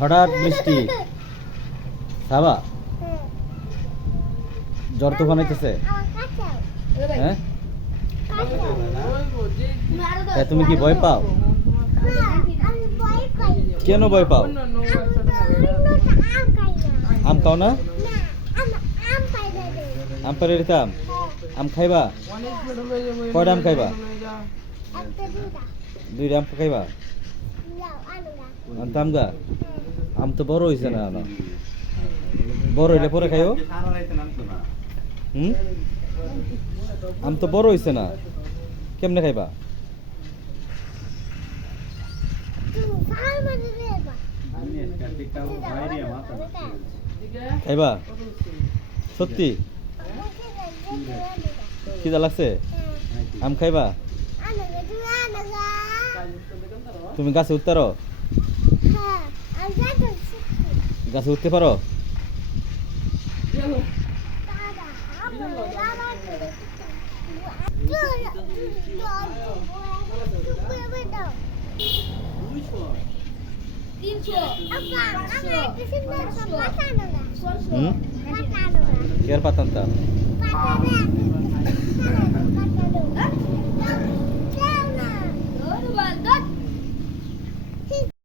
হঠাৎ বৃষ্টি সাবা জ্বর তুফান হইতেছে হ্যাঁ তুমি কি ভয় পাও কেন ভয় পাও আম খাও না আম পারে দিতাম আম খাইবা কয়টা আম খাইবা দুইটা আম খাইবা আনতাম গা আম তো বড় হয়েছে না বড় হইলে পরে খাইও আম তো বড় হয়েছে না কেমনে খাইবা খাইবা সত্যি খিদা লাগছে আম খাইবা তুমি গাছে উঠতে পারো গাছে উঠতে পারো কেয়ার পাতাম